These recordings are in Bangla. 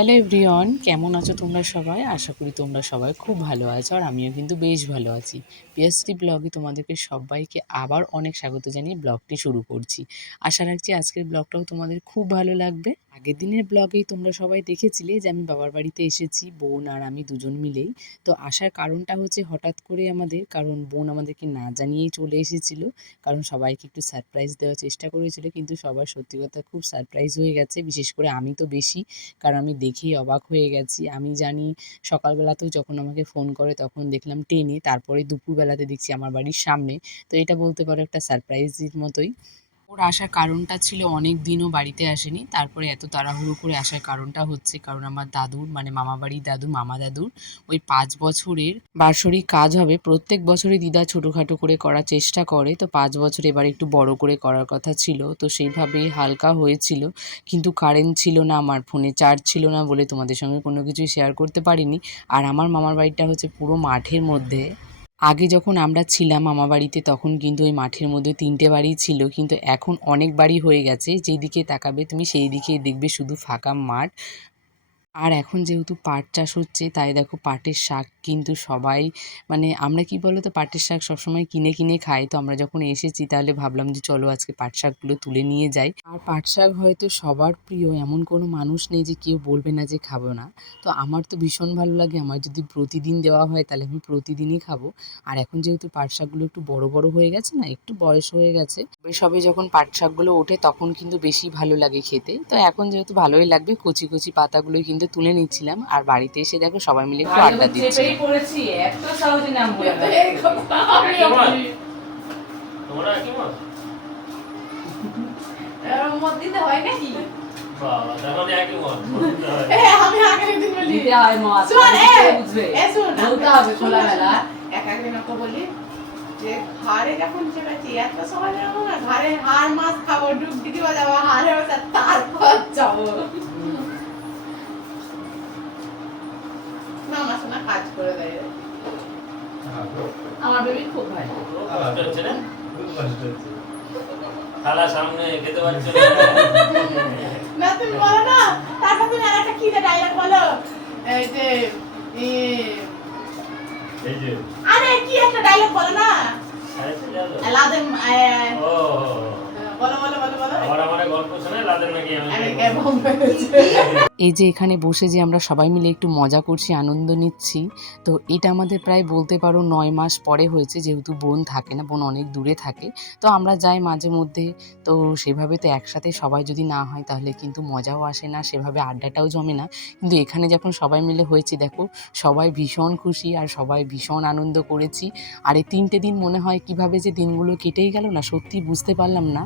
হ্যালো এভরিওয়ান, কেমন আছো তোমরা সবাই? আশা করি তোমরা সবাই খুব ভালো আছো আর আমিও কিন্তু বেশ ভালো আছি। পিএসটি ব্লগে তোমাদেরকে সবাইকে আবার অনেক স্বাগত জানিয়ে ব্লগটি শুরু করছি। আশা রাখছি আজকের ব্লগটাও তোমাদের খুব ভালো লাগবে। আগের দিনের ব্লগেই তোমরা সবাই দেখেছিলে যে আমি বাবার বাড়িতে এসেছি, বোন আর আমি দুজন মিলেই। তো আসার কারণটা হচ্ছে হঠাৎ করে আমাদের, কারণ বোন আমাদেরকে না জানিয়েই চলে এসেছিল। কারণ সবাইকে একটু সারপ্রাইজ দেওয়ার চেষ্টা করেছিল, কিন্তু সবার সত্যি কথা খুব সারপ্রাইজ হয়ে গেছে, বিশেষ করে আমি তো বেশি। কারণ আমি দেখেই অবাক হয়ে গেছি। আমি জানি সকালবেলাতেও যখন আমাকে ফোন করে তখন দেখলাম ট্রেনে, তারপরে দুপুরবেলাতে দেখছি আমার বাড়ির সামনে। তো এটা বলতে পারো একটা সারপ্রাইজের মতোই। ওর আসার কারণটা ছিল অনেক দিনও বাড়িতে আসেনি, তারপরে এত তাড়াহুড়ো করে আসার কারণটা হচ্ছে কারণ আমার দাদুর, মানে মামাবাড়ির দাদু, মামা দাদুর ওই 5 বছরের বার্ষিক কাজ হবে। প্রত্যেক বছরই দিদা ছোটোখাটো করে করার চেষ্টা করে, তো 5 বছর এবার একটু বড় করে করার কথা ছিল, তো সেইভাবেই হালকা হয়েছিল। কিন্তু কারেন্ট ছিল না, আমার ফোনে চার্জ ছিল না বলে তোমাদের সঙ্গে কোনো কিছুই শেয়ার করতে পারিনি। আর আমার মামার বাড়িটা হচ্ছে পুরো মাঠের মধ্যে। আগে যখন আমরা ছিলাম মামাবাড়িতে তখন কিন্তু ওই মাঠের মধ্যে 3টে বাড়ি ছিল, কিন্তু এখন অনেক বাড়ি হয়ে গেছে। যেদিকে তাকাবে তুমি সেই দিকেই দেখবে শুধু ফাঁকা মাঠ। আর এখন যেহেতু পাট চাষ হচ্ছে তাই দেখো পাটের শাক কিন্তু সবাই, মানে আমরা কি বলো তো, পাটের শাক সবসময় কিনে কিনে খাই, তো আমরা যখন এসেছি তাহলে ভাবলাম যে চলো আজকে পাট শাকগুলো তুলে নিয়ে যাই। আর পাট শাক হয়তো সবার প্রিয়, এমন কোনো মানুষ নেই যে কেউ বলবে না যে খাবো না। তো আমার তো ভীষণ ভালো লাগে, আমার যদি প্রতিদিন দেওয়া হয় তাহলে আমি প্রতিদিনই খাবো। আর এখন যেহেতু পাট শাকগুলো একটু বড় বড় হয়ে গেছে না, একটু বয়স হয়ে গেছে, সবে যখন পাট শাকগুলো ওঠে তখন কিন্তু বেশি ভালো লাগে খেতে। তো এখন যেহেতু ভালোই লাগবে, কচি কচি পাতাগুলো কিন্তু তুলে নিচ্ছিলাম, আর বাড়িতে এসে দেখো সবাই মিলে একটু আড্ডা দিচ্ছি। এত সহজে নাম বলে না। তোমরা কি মত? এর মধ্যে দিতে হয় নাকি? বাবা, দেখো একই মত। আমি আগে দিন বলি দিতে হয় মত। বুঝবে। বলতে হবে খোলামেলা। এক দিন ওকে বলি যে ঘরে যখন চেপেছি এত সহজে যাবো না, ঘরে হাড় মাছ খাবো, ডুব দিতে যাবো, হাড়ে তারপর যাবো। মামা শোনা কাজ করে দেয়। আমার বেবি খুব ভালো। কষ্ট হচ্ছে না? খুব কষ্ট হচ্ছে। খালা সামনে খেতে পারছো না। না তুমি বলো না, তারপর তুমি আরেকটা কি ডায়লগ বলো, এই যে এই যে আরে কি একটা ডায়লগ বলো না, লাদেন ও বলো বলো বলো বলো, আমার গল্প শুনে লাদেন নাকি আমি এই যে এখানে বসে যে আমরা সবাই মিলে একটু মজা করছি, আনন্দ নিচ্ছি। তো এটা আমাদের প্রায় বলতে পারো 9 মাস পরে হয়েছে, যেহেতু বোন থাকে না, বোন অনেক দূরে থাকে। তো আমরা যাই মাঝে মধ্যে। তো সেভাবে তো একসাথে সবাই যদি না হয় তাহলে কিন্তু মজাও আসে না, সেভাবে আড্ডাটাও জমে না। কিন্তু এখানে যখন সবাই মিলে হয়েছে দেখো, সবাই ভীষণ খুশি আর সবাই ভীষণ আনন্দ করেছি। আর এই 3টে দিন মনে হয় কিভাবে যে দিনগুলো কেটেই গেল না, সত্যি বুঝতে পারলাম না।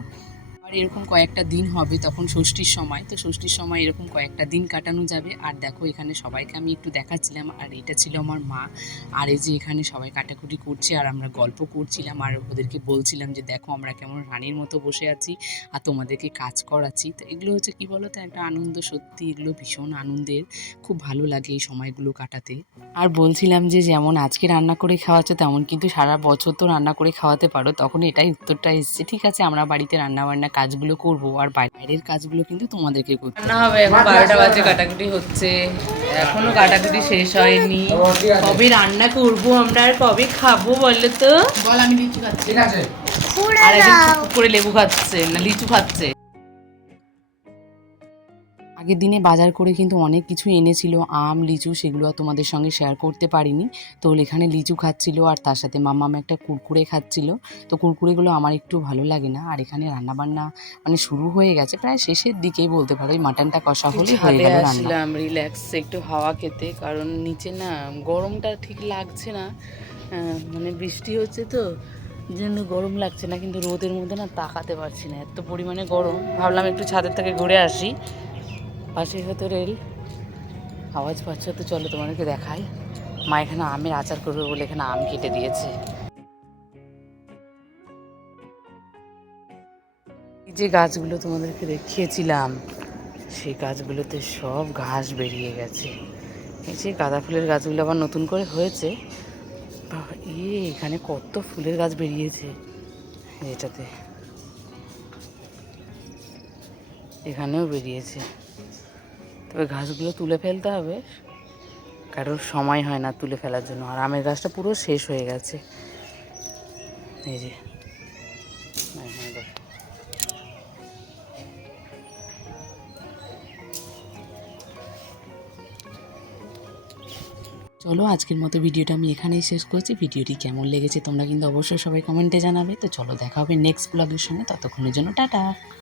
আর এরকম কয়েকটা দিন হবে তখন ষষ্ঠীর সময়, তো ষষ্ঠীর সময় এরকম কয়েকটা দিন কাটানো যাবে। আর দেখো এখানে সবাইকে আমি একটু দেখাচ্ছিলাম, আর এটা ছিল আমার মা। আর এই যে এখানে সবাই কাটাকুটি করছে আর আমরা গল্প করছিলাম, আর ওদেরকে বলছিলাম যে দেখো আমরা কেমন রানীর মতো বসে আছি আর তোমাদেরকে কাজ করাচ্ছি। তো এগুলো হচ্ছে কি বলো তো, একটা আনন্দ, সত্যি এগুলো ভীষণ আনন্দের, খুব ভালো লাগে এই সময়গুলো কাটাতে। আর বলছিলাম যে যেমন আজকে রান্না করে খাওয়াচ্ছে তেমন কিন্তু সারা বছর তো রান্না করে খাওয়াতে পারো, তখন এটাই উত্তরটা এসছে। ঠিক আছে, আমরা বাড়িতে রান্না বান্না কাজগুলো করবো আর বাইরের কাজগুলো কিন্তু তোমাদেরকে করতে রান্না হবে। এখন 12টা বাজে, কাটাকুটি হচ্ছে, এখনো কাটাকুটি শেষ হয়নি। কবে রান্না করবো আমরা আর কবে খাবো বলো তো? বল আমি লিচু খাচ্ছি। ঠিক আছে, আর একজন চুপ করে লেবু খাচ্ছে না লিচু খাচ্ছে। আগের দিনে বাজার করে কিন্তু অনেক কিছু এনেছিল, আম লিচু, সেগুলো আর তোমাদের সঙ্গে শেয়ার করতে পারিনি। তো এখানে লিচু খাচ্ছিল আর তার সাথে মাম্মাম একটা কুরকুরে খাচ্ছিল। তো কুরকুরেগুলো আমার একটু ভালো লাগে না। আর এখানে রান্নাবান্না মানে শুরু হয়ে গেছে, প্রায় শেষের দিকেই বলতে পারো, এই মাটনটা কষা হলে হয়ে গেল রান্না। আসলাম রিল্যাক্সে একটু হাওয়া খেতে, কারণ নিচে না গরমটা ঠিক লাগছে না, মানে বৃষ্টি হচ্ছে তো জন্য গরম লাগছে না, কিন্তু রোদের মধ্যে না তাকাতে পারছি না, এত পরিমাণে গরম। ভাবলাম একটু ছাদের থেকে ঘুরে আসি, পাশে হয়তো রেল। আওয়াজ পাচ্ছ তো, চলো তোমাদেরকে দেখাই। মা এখানে আমের আচার করবে বলে এখানে আম কেটে দিয়েছে। এই যে গাছগুলো তোমাদেরকে দেখিয়েছিলাম, সেই গাছগুলোতে সব ঘাস বেরিয়ে গেছে। এই যে গাঁদা ফুলের গাছগুলো আবার নতুন করে হয়েছে। এখানে কত ফুলের গাছ বেরিয়েছে, এটাতে এখানেও বেরিয়েছে। তো এবার ঘাসগুলো তুলে ফেলতে হবে, কারোর সময় হয় না তুলে ফেলার জন্য। আর আমের গাছটা পুরো শেষ হয়ে গেছে, এই যে এখানে দেখো। চলো আজকের মতো ভিডিওটা আমি এখানেই শেষ করছি। ভিডিওটি কেমন লেগেছে তোমরা কিন্তু অবশ্যই সবাই কমেন্টে জানাবে। তো চলো দেখা হবে নেক্সট ব্লগের সঙ্গে, ততক্ষণের জন্য টাটা।